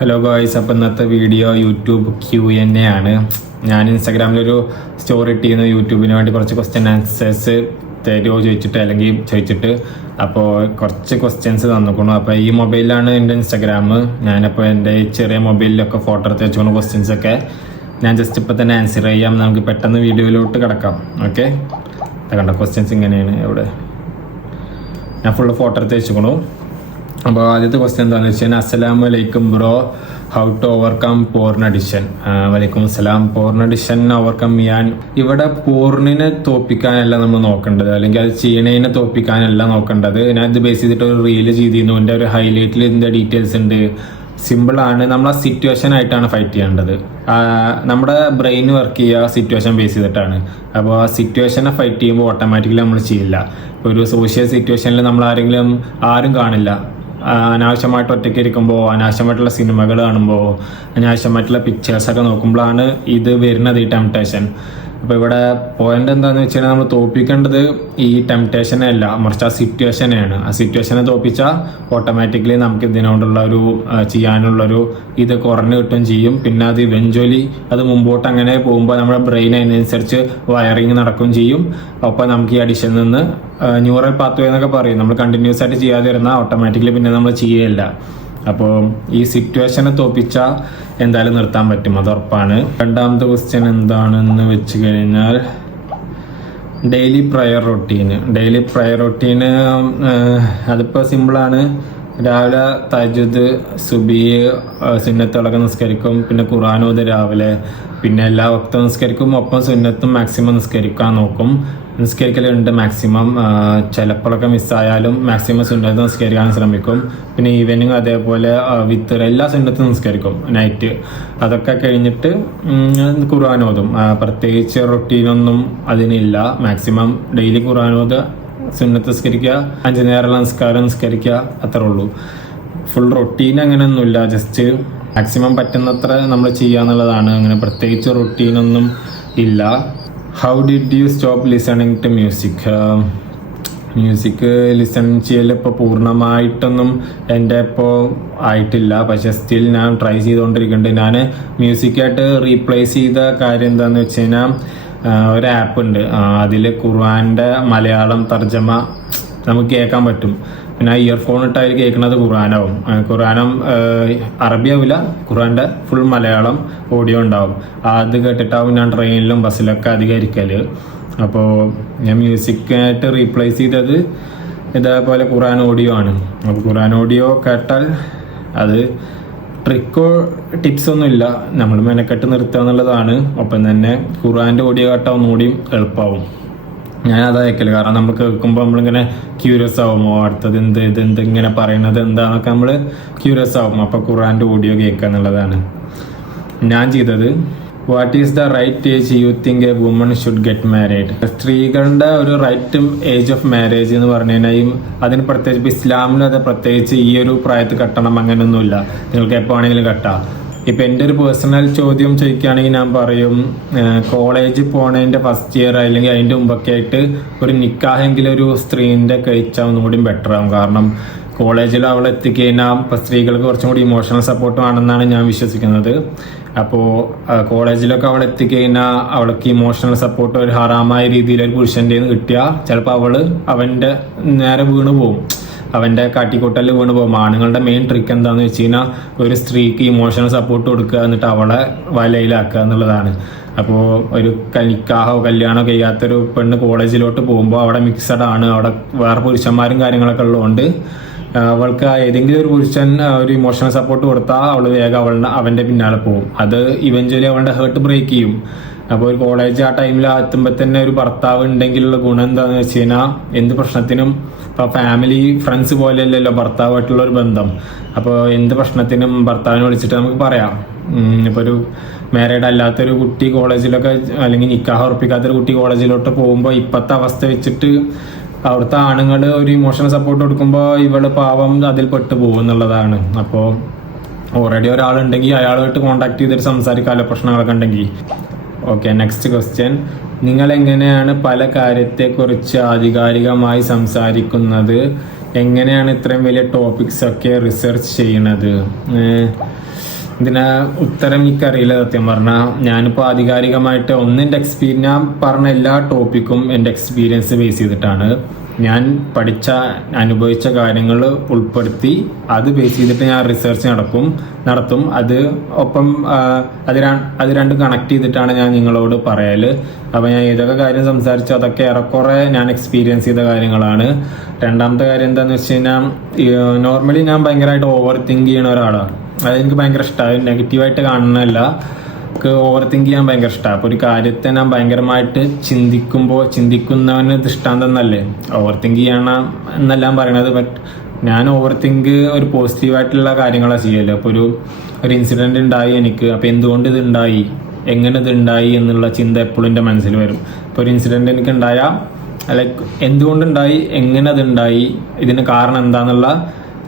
Hello ഗോയ്സ്, അപ്പം ഇന്നത്തെ video YouTube Q&A ആണ്. ഞാൻ ഇൻസ്റ്റാഗ്രാമിലൊരു സ്റ്റോറി ഇട്ടിരുന്നു യൂട്യൂബിന് വേണ്ടി കുറച്ച് ക്വസ്റ്റ്യൻ ആൻസേഴ്സ് തരുമോ ചോദിച്ചിട്ട് അപ്പോൾ കുറച്ച് ക്വസ്റ്റ്യൻസ് തന്നിക്കണം. അപ്പോൾ ഈ മൊബൈലിലാണ് എൻ്റെ ഇൻസ്റ്റാഗ്രാം. ഞാനപ്പോൾ എൻ്റെ ചെറിയ മൊബൈലിലൊക്കെ ഫോട്ടോ എടുത്ത് വെച്ചുകൊണ്ട് ക്വസ്റ്റ്യൻസൊക്കെ ഞാൻ ജസ്റ്റ് ഇപ്പോൾ തന്നെ ആൻസർ ചെയ്യാം. നമുക്ക് പെട്ടെന്ന് വീഡിയോയിലോട്ട് കിടക്കാം. ഓക്കെ, കണ്ട ക്വസ്റ്റ്യൻസ് ഇങ്ങനെയാണ്. ഇവിടെ ഞാൻ ഫുള്ള് ഫോട്ടോ എടുത്ത് വെച്ചുകൊണ്ടു. അപ്പോൾ ആദ്യത്തെ ക്വസ്റ്റ്യൻ എന്താണെന്ന് വെച്ചാൽ, അസ്സലാമു അലൈക്കും bro, how to overcome porn addiction. വലൈക്കും അസ്സലാം. പോർൺ അഡിഷൻ ഓവർകം ചെയ്യാൻ ഇവിടെ പോർണിനെ തോപ്പിക്കാനല്ല നമ്മൾ നോക്കേണ്ടത്, അല്ലെങ്കിൽ അത് ചെയ്യണതിനെ തോപ്പിക്കാനല്ല നോക്കേണ്ടത്. ഞാൻ ഇത് ബേസ് ചെയ്തിട്ട് ഒരു റീല് ചെയ്തിരുന്നു. എൻ്റെ ഒരു ഹൈലൈറ്റിൽ ഇതിൻ്റെ ഡീറ്റെയിൽസ് ഉണ്ട്. സിമ്പിളാണ്. നമ്മൾ ആ സിറ്റുവേഷൻ ആയിട്ടാണ് ഫൈറ്റ് ചെയ്യേണ്ടത്. നമ്മുടെ ബ്രെയിൻ വർക്ക് ചെയ്യുക സിറ്റുവേഷൻ ബേസ് ചെയ്തിട്ടാണ്. അപ്പോൾ ആ സിറ്റുവേഷനെ ഫൈറ്റ് ചെയ്യുമ്പോൾ ഓട്ടോമാറ്റിക്കലി നമ്മൾ ചെയ്യില്ല. ഇപ്പോൾ ഒരു സോഷ്യൽ സിറ്റുവേഷനിൽ നമ്മൾ ആരും കാണില്ല. അനാവശ്യമായിട്ട് ഒറ്റയ്ക്ക് ഇരിക്കുമ്പോൾ, അനാവശ്യമായിട്ടുള്ള സിനിമകൾ കാണുമ്പോൾ, അനാവശ്യമായിട്ടുള്ള പിക്ചേഴ്സൊക്കെ നോക്കുമ്പോഴാണ് ഇത് വരുന്നത്, ഈ ടെംപ്ടേഷൻ. അപ്പോൾ ഇവിടെ പോയിന്റ് എന്താണെന്ന് വെച്ച് കഴിഞ്ഞാൽ, നമ്മൾ തോപ്പിക്കേണ്ടത് ഈ ടെംപ്ടേഷനെ അല്ല, മറിച്ച് ആ സിറ്റുവേഷനെയാണ്. ആ സിറ്റുവേഷനെ തോപ്പിച്ചാൽ ഓട്ടോമാറ്റിക്കലി നമുക്ക് ഇതിനോടുള്ള ഒരു ചെയ്യാനുള്ളൊരു ഇത് കുറഞ്ഞു കിട്ടുകയും ചെയ്യും. പിന്നെ അത് ഇവഞ്ച്വലി അത് മുമ്പോട്ട് അങ്ങനെ പോകുമ്പോൾ നമ്മുടെ ബ്രെയിൻ അതിനനുസരിച്ച് വയറിങ് നടക്കുകയും ചെയ്യും. അപ്പോൾ നമുക്ക് ഈ അഡിഷനിൽ നിന്ന് ന്യൂറൽ പാത്വേ എന്നൊക്കെ പറയും. നമ്മൾ കണ്ടിന്യൂസ് ആയിട്ട് ചെയ്യാതെ ഇരുന്നാൽ ഓട്ടോമാറ്റിക്കലി പിന്നെ നമ്മൾ ചെയ്യില്ല. അപ്പോൾ ഈ സിറ്റുവേഷനെ തോപ്പിച്ചാൽ എന്തായാലും നിർത്താൻ പറ്റും, അത് ഉറപ്പാണ്. രണ്ടാമത്തെ ക്വസ്റ്റ്യൻ എന്താണെന്ന് വെച്ച് കഴിഞ്ഞാൽ, ഡെയിലി പ്രയർ റൊട്ടീന് അതിപ്പോൾ സിമ്പിളാണ്. രാവിലെ തഹജ്ജുദ്, സുബഹി, സുന്നത്തുകളൊക്കെ നിസ്കരിക്കും. പിന്നെ ഖുർആൻ ഓത് രാവിലെ. പിന്നെ എല്ലാ വക്തും നിസ്കരിക്കും. ഒപ്പം സുന്നത്തും മാക്സിമം നിസ്കരിക്കാൻ നോക്കും. നിസ്കരിക്കലുണ്ട് മാക്സിമം. ചിലപ്പോഴൊക്കെ മിസ്സായാലും മാക്സിമം സുന്നത്ത് നിസ്കരിക്കാൻ ശ്രമിക്കും. പിന്നെ ഈവനിങ് അതേപോലെ വിത്തർ എല്ലാ സുന്നത്തും നിസ്കരിക്കും നൈറ്റ്. അതൊക്കെ കഴിഞ്ഞിട്ട് ഖുർആൻ ഓതും. പ്രത്യേകിച്ച് റൊട്ടീനൊന്നും അതിനില്ല. മാക്സിമം ഡെയിലി ഖുർആൻ ഓതുക, സുന്നത്ത് നിസ്കരിക്കുക, 5 നേരമുള്ള നിസ്കാരം നിസ്കരിക്കുക, അത്രേ ഉള്ളൂ. ഫുൾ റൊട്ടീൻ അങ്ങനെയൊന്നുമില്ല. ജസ്റ്റ് മാക്സിമം പറ്റുന്നത്ര നമ്മൾ ചെയ്യുക എന്നുള്ളതാണ്. അങ്ങനെ പ്രത്യേകിച്ച് റൊട്ടീനൊന്നും ഇല്ല. How did you stop listening to music? Music listen ചെയ്യൽ ഇപ്പോൾ പൂർണ്ണമായിട്ടൊന്നും എൻ്റെ ഇപ്പോൾ ആയിട്ടില്ല. പക്ഷേ സ്റ്റിൽ ഞാൻ ട്രൈ ചെയ്തുകൊണ്ടിരിക്കുന്നുണ്ട്. ഞാൻ മ്യൂസിക്കായിട്ട് റീപ്ലേസ് ചെയ്ത കാര്യം എന്താണെന്ന് വെച്ച് കഴിഞ്ഞാൽ, ഒരു ആപ്പ് ഉണ്ട്. അതിൽ ഖുർആൻ്റെ മലയാളം തർജ്ജമ നമുക്ക് കേൾക്കാൻ പറ്റും. പിന്നെ ഇയർഫോൺ ഇട്ട് അതിൽ കേൾക്കുന്നത് ഖുർആനാവും. ഖുർആനും അറബി ആവില്ല, ഖുർആൻ്റെ ഫുൾ മലയാളം ഓഡിയോ ഉണ്ടാവും. അത് കേട്ടിട്ടാവും ഞാൻ ട്രെയിനിലും ബസ്സിലൊക്കെ അധികം ഇരിക്കല്. അപ്പോൾ ഞാൻ മ്യൂസിക്കായിട്ട് റീപ്ലേസ് ചെയ്തത് ഇതേപോലെ ഖുർആൻ ഓഡിയോ ആണ്. അപ്പോൾ ഖുർആൻ ഓഡിയോ കേട്ടാൽ അത് ട്രിക്കോ ടിപ്സ് ഒന്നും ഇല്ല, നമ്മൾ മെനക്കെട്ട് നിർത്തുക എന്നുള്ളതാണ്. ഒപ്പം തന്നെ ഖുർആൻ്റെ ഓഡിയോ കേട്ടാൽ ഒന്നുകൂടിയും എളുപ്പമാവും. ഞാനത് അയക്കല്. കാരണം നമ്മൾ കേൾക്കുമ്പോൾ നമ്മളിങ്ങനെ ക്യൂരിയസ് ആവുമോ, അടുത്തത് എന്ത് ഇങ്ങനെ പറയുന്നത് എന്താന്നൊക്കെ നമ്മൾ ക്യൂരിയസ് ആവും. അപ്പോൾ ഖുർആൻ്റെ ഓഡിയോ കേൾക്കുക എന്നുള്ളതാണ് ഞാൻ ചെയ്തത്. What is the right age you think a woman should get married? സ്ത്രീകളുടെ ഒരു റൈറ്റ് ഏജ് ഓഫ് മാരേജ് എന്ന് പറഞ്ഞു കഴിഞ്ഞാൽ, അതിന് പ്രത്യേകിച്ച് ഇസ്ലാമിൽ അത് പ്രത്യേകിച്ച് ഈ ഒരു പ്രായത്തിൽ കെട്ടണം അങ്ങനെയൊന്നുമില്ല. നിങ്ങൾക്ക് എപ്പോൾ ആണെങ്കിലും കെട്ടാം. ഇപ്പം എൻ്റെ ഒരു പേഴ്സണൽ ചോദ്യം ചോദിക്കുകയാണെങ്കിൽ ഞാൻ പറയും, കോളേജിൽ പോണതിൻ്റെ ഫസ്റ്റ് ഇയർ അല്ലെങ്കിൽ അതിൻ്റെ മുമ്പൊക്കെ ആയിട്ട് ഒരു നിക്കാഹെങ്കിലും ഒരു സ്ത്രീൻ്റെ കഴിച്ചാൽ ഒന്നും കൂടി ബെറ്റർ ആവും. കാരണം കോളേജിൽ അവൾ എത്തിക്കഴിഞ്ഞാൽ ഇപ്പം സ്ത്രീകൾക്ക് കുറച്ചും കൂടി ഇമോഷണൽ സപ്പോർട്ട് വേണമെന്നാണ് ഞാൻ വിശ്വസിക്കുന്നത്. അപ്പോൾ കോളേജിലൊക്കെ അവൾ എത്തിക്കഴിഞ്ഞാൽ അവൾക്ക് ഇമോഷണൽ സപ്പോർട്ട് ഒരു ഹറാമായ രീതിയിൽ ഒരു പുരുഷൻ്റെ കിട്ടിയാൽ ചിലപ്പോൾ അവൻ്റെ നേരെ വീണ് പോകും, അവൻ്റെ കാട്ടിക്കൂട്ടലിൽ വീണ് പോകും. ആണുങ്ങളുടെ മെയിൻ ട്രിക്ക് എന്താണെന്ന് വെച്ച് കഴിഞ്ഞാൽ, ഒരു സ്ത്രീക്ക് ഇമോഷണൽ സപ്പോർട്ട് കൊടുക്കുക, എന്നിട്ട് അവളെ വലയിലാക്കുക എന്നുള്ളതാണ്. അപ്പോൾ ഒരു നിക്കാഹോ കല്യാണമോ കഴിയാത്തൊരു പെണ്ണ് കോളേജിലോട്ട് പോകുമ്പോൾ അവിടെ മിക്സഡ് ആണ്, അവിടെ വേറെ പുരുഷന്മാരും കാര്യങ്ങളൊക്കെ ഉള്ളതുകൊണ്ട് അവൾക്ക് ഏതെങ്കിലും ഒരു പുരുഷൻ ഒരു ഇമോഷണൽ സപ്പോർട്ട് കൊടുത്താൽ അവൾ വേഗം അവൻ്റെ പിന്നാലെ പോകും. അത് ഇവഞ്ച്വലി അവളുടെ ഹേർട്ട് ബ്രേക്ക് ചെയ്യും. അപ്പോൾ ഒരു കോളേജ് ആ ടൈമിൽ എത്തുമ്പോൾ തന്നെ ഒരു ഭർത്താവ് ഉണ്ടെങ്കിലുള്ള ഗുണം എന്താണെന്ന് വെച്ച് കഴിഞ്ഞാൽ, എന്ത് പ്രശ്നത്തിനും ഇപ്പോൾ ഫാമിലി ഫ്രണ്ട്സ് പോലെയല്ലല്ലോ ഭർത്താവായിട്ടുള്ള ഒരു ബന്ധം. അപ്പോൾ എന്ത് പ്രശ്നത്തിനും ഭർത്താവിനെ വിളിച്ചിട്ട് നമുക്ക് പറയാം. ഇപ്പോൾ ഒരു മാരീഡ് അല്ലാത്തൊരു കുട്ടി കോളേജിലൊക്കെ, അല്ലെങ്കിൽ നിക്കാഹ് ഉറപ്പിക്കാത്തൊരു കുട്ടി കോളേജിലോട്ട് പോകുമ്പോൾ ഇപ്പോഴത്തെ അവസ്ഥ വെച്ചിട്ട് അവിടുത്തെ ആണുങ്ങൾ ഒരു ഇമോഷണൽ സപ്പോർട്ട് കൊടുക്കുമ്പോൾ ഇവള് പാവം അതിൽ പെട്ട് പോകും എന്നുള്ളതാണ്. അപ്പോൾ ഓൾറെഡി ഒരാളുണ്ടെങ്കിൽ അയാളുമായിട്ട് കോൺടാക്ട് ചെയ്തിട്ട് സംസാരിക്കാമല്ലോ പ്രശ്നങ്ങളൊക്കെ ഉണ്ടെങ്കിൽ. Okay, next question. നിങ്ങൾ എങ്ങനെയാണ് പല കാര്യത്തെക്കുറിച്ച് ആധികാരികമായി സംസാരിക്കുന്നത്? എങ്ങനെയാണ് ഇത്രയും വലിയ ടോപ്പിക്സ് ഒക്കെ റിസർച്ച് ചെയ്യണത്? ഇതിന് ഉത്തരം എനിക്കറിയില്ല സത്യം പറഞ്ഞാൽ. ഞാനിപ്പോൾ ആധികാരികമായിട്ട് എൻ്റെ എക്സ്പീരിയൻസ്, ഞാൻ പറഞ്ഞ എല്ലാ ടോപ്പിക്കും എൻ്റെ എക്സ്പീരിയൻസ് ബേസ് ചെയ്തിട്ടാണ്. ഞാൻ പഠിച്ച അനുഭവിച്ച കാര്യങ്ങൾ ഉൾപ്പെടുത്തി അത് ബേസ് ചെയ്തിട്ട് ഞാൻ റിസർച്ച് നടത്തും. അത് ഒപ്പം അത് രണ്ടും കണക്ട് ചെയ്തിട്ടാണ് ഞാൻ നിങ്ങളോട് പറയൽ. അപ്പോൾ ഞാൻ ഏതൊക്കെ കാര്യം സംസാരിച്ചു അതൊക്കെ ഏറെക്കുറെ ഞാൻ എക്സ്പീരിയൻസ് ചെയ്ത കാര്യങ്ങളാണ്. രണ്ടാമത്തെ കാര്യം എന്താണെന്ന് വെച്ച് കഴിഞ്ഞാൽ, നോർമലി ഞാൻ ഭയങ്കരമായിട്ട് ഓവർ തിങ്ക് ചെയ്യണ ഒരാളാണ്. അതെനിക്ക് ഭയങ്കര ഇഷ്ടമാണ്. നെഗറ്റീവായിട്ട് കാണുന്നതല്ല, എനിക്ക് ഓവർ തിങ്ക് ചെയ്യാൻ ഭയങ്കര ഇഷ്ടമാണ്. അപ്പോൾ ഒരു കാര്യത്തെ ഞാൻ ഭയങ്കരമായിട്ട് ചിന്തിക്കുന്നവന് ദൃഷ്ടാന്തം എന്നല്ലേ ഓവർ തിങ്ക് ചെയ്യണം എന്നെല്ലാം പറയണത്. ബട്ട് ഞാൻ ഓവർ തിങ്ക് ഒരു പോസിറ്റീവായിട്ടുള്ള കാര്യങ്ങളാണ് ചെയ്യല്. അപ്പോൾ ഒരു ഇൻസിഡൻറ്റ് ഉണ്ടായി എനിക്ക്, അപ്പോൾ എന്തുകൊണ്ട് ഇത് ഉണ്ടായി, എങ്ങനെ ഇത് ഉണ്ടായി എന്നുള്ള ചിന്ത എപ്പോഴും എൻ്റെ മനസ്സിൽ വരും. ഇപ്പോൾ ഒരു ഇൻസിഡൻറ്റ് എനിക്ക് ഉണ്ടായാൽ ലൈക്ക് എന്തുകൊണ്ടുണ്ടായി, എങ്ങനെ അതുണ്ടായി, ഇതിന് കാരണം എന്താണെന്നുള്ള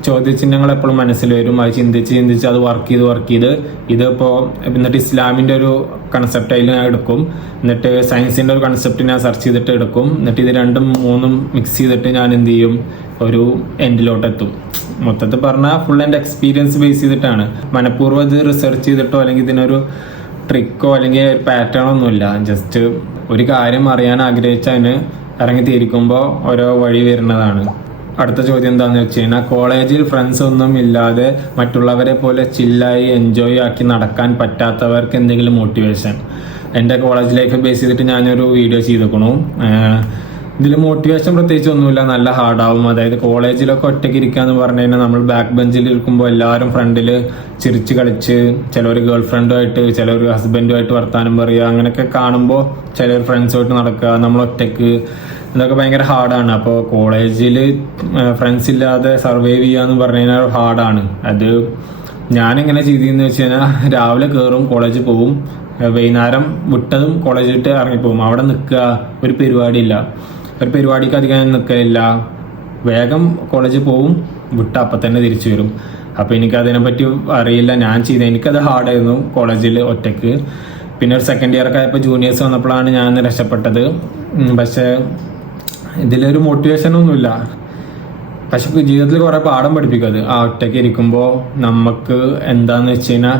ചോദ്യചിഹ്നങ്ങൾ എപ്പോഴും മനസ്സിൽ വരും. അത് ചിന്തിച്ച് അത് വർക്ക് ചെയ്ത് ഇതിപ്പോൾ എന്നിട്ട് ഇസ്ലാമിൻ്റെ ഒരു കൺസെപ്റ്റ് അതിൽ ഞാൻ എടുക്കും, എന്നിട്ട് സയൻസിൻ്റെ ഒരു കൺസെപ്റ്റ് ഞാൻ സെർച്ച് ചെയ്തിട്ട് എടുക്കും, എന്നിട്ട് ഇത് രണ്ടും മൂന്നും മിക്സ് ചെയ്തിട്ട് ഞാൻ എന്ത് ചെയ്യും, ഒരു എൻഡിലോട്ടെത്തും. മൊത്തത്തിൽ പറഞ്ഞാൽ ഫുൾ എൻ്റെ എക്സ്പീരിയൻസ് ബേസ് ചെയ്തിട്ടാണ്. മനഃപൂർവ്വം ഇത് റിസർച്ച് ചെയ്തിട്ടോ അല്ലെങ്കിൽ ഇതിനൊരു ട്രിക്കോ അല്ലെങ്കിൽ പാറ്റേണോ ഒന്നുമില്ല. ജസ്റ്റ് ഒരു കാര്യം അറിയാൻ ആഗ്രഹിച്ചാൽ അതിന് ഇറങ്ങി തിരിക്കുമ്പോൾ ഓരോ വഴി വരുന്നതാണ്. അടുത്ത ചോദ്യം എന്താണെന്ന് വെച്ച് കഴിഞ്ഞാൽ, കോളേജിൽ ഫ്രണ്ട്സ് ഒന്നും ഇല്ലാതെ മറ്റുള്ളവരെ പോലെ ചില്ലായി എൻജോയ് ആക്കി നടക്കാൻ പറ്റാത്തവർക്ക് എന്തെങ്കിലും മോട്ടിവേഷൻ? എൻ്റെ കോളേജ് ലൈഫ് ബേസ് ചെയ്തിട്ട് ഞാനൊരു വീഡിയോ ചെയ്തേക്കണു. ഇതിൽ മോട്ടിവേഷൻ പ്രത്യേകിച്ച് ഒന്നുമില്ല, നല്ല ഹാർഡാവും. അതായത് കോളേജിലൊക്കെ ഒറ്റയ്ക്ക് ഇരിക്കുക എന്ന് പറഞ്ഞു കഴിഞ്ഞാൽ നമ്മൾ ബാക്ക് ബെഞ്ചിൽ ഇരിക്കുമ്പോൾ എല്ലാവരും ഫ്രണ്ടിൽ ചിരിച്ച് കളിച്ച്, ചിലർ ഗേൾ ഫ്രണ്ടുമായിട്ട്, ചിലർ ഹസ്ബൻഡുമായിട്ട് വർത്താനം പറയുക, അങ്ങനെയൊക്കെ കാണുമ്പോൾ ചിലർ ഫ്രണ്ട്സുമായിട്ട് നടക്കുക, നമ്മൾ ഒറ്റയ്ക്ക്, ഇതൊക്കെ ഭയങ്കര ഹാർഡാണ്. അപ്പോൾ കോളേജിൽ ഫ്രണ്ട്സ് ഇല്ലാതെ സർവൈവ് ചെയ്യുക എന്ന് പറഞ്ഞു കഴിഞ്ഞാൽ ഹാർഡാണ്. അത് ഞാനെങ്ങനെ ചെയ്തതെന്ന് വെച്ച് കഴിഞ്ഞാൽ, രാവിലെ കയറും, കോളേജിൽ പോവും, വൈകുന്നേരം വിട്ടതും കോളേജ് വിട്ട് ഇറങ്ങിപ്പോവും. അവിടെ നിൽക്കുക, ഒരു പരിപാടിക്ക് അധികം നിൽക്കലില്ല, വേഗം കോളേജിൽ പോവും, വിട്ട് അപ്പം തന്നെ തിരിച്ചു വരും. അപ്പോൾ എനിക്കതിനെപ്പറ്റി അറിയില്ല, എനിക്കത് ഹാർഡായിരുന്നു കോളേജിൽ ഒറ്റയ്ക്ക്. പിന്നെ ഒരു സെക്കൻഡ് ഇയർ ഒക്കെ ആയപ്പോൾ ജൂനിയേഴ്സ് വന്നപ്പോഴാണ് ഞാൻ രക്ഷപ്പെട്ടത്. പക്ഷേ ഇതിലൊരു മോട്ടിവേഷനൊന്നുമില്ല. പക്ഷെ ജീവിതത്തിൽ കുറേ പാഠം പഠിപ്പിക്കും അത്. ആ ഒറ്റയ്ക്ക് ഇരിക്കുമ്പോൾ നമുക്ക് എന്താന്ന് വെച്ച് കഴിഞ്ഞാൽ,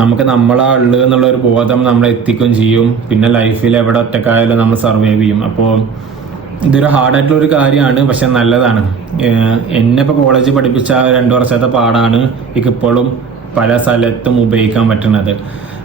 നമുക്ക് നമ്മളാ ഉള്ളു എന്നുള്ളൊരു ബോധം നമ്മളെ എത്തിക്കുകയും ചെയ്യും. പിന്നെ ലൈഫിൽ എവിടെ ഒറ്റക്കായാലും നമ്മൾ സർവൈവ് ചെയ്യും. അപ്പോൾ ഇതൊരു ഹാർഡായിട്ടുള്ളൊരു കാര്യമാണ്, പക്ഷെ നല്ലതാണ്. എന്നെ ഇപ്പോൾ കോളേജിൽ പഠിപ്പിച്ച 2 വർഷത്തെ പാടാണ് എനിക്കിപ്പോഴും പല സ്ഥലത്തും ഉപയോഗിക്കാൻ പറ്റുന്നത്.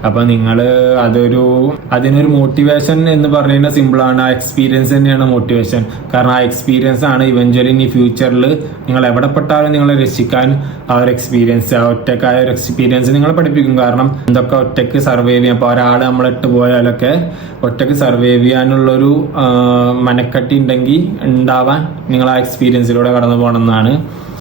അപ്പോൾ നിങ്ങൾ അതിനൊരു മോട്ടിവേഷൻ എന്ന് പറയുന്നത് സിമ്പിളാണ്. ആ എക്സ്പീരിയൻസ് തന്നെയാണ് മോട്ടിവേഷൻ. കാരണം ആ എക്സ്പീരിയൻസ് ആണ് ഇവഞ്ച്വലി ഇനി ഫ്യൂച്ചറിൽ നിങ്ങൾ എവിടെ പെട്ടാലും നിങ്ങളെ രക്ഷിക്കാൻ ആ ഒരു എക്സ്പീരിയൻസ്, ആ ഒറ്റക്കായ ഒരു എക്സ്പീരിയൻസ് നിങ്ങളെ പഠിപ്പിക്കും. കാരണം എന്തൊക്കെ ഒറ്റയ്ക്ക് സർവൈവ് ചെയ്യാം. അപ്പോൾ ഒരാൾ നമ്മളിട്ട് പോയാലൊക്കെ ഒറ്റയ്ക്ക് സർവൈവ് ചെയ്യാനുള്ളൊരു മനക്കട്ടി ഉണ്ടാവാൻ നിങ്ങൾ ആ എക്സ്പീരിയൻസിലൂടെ കടന്നു പോകണമെന്നാണ്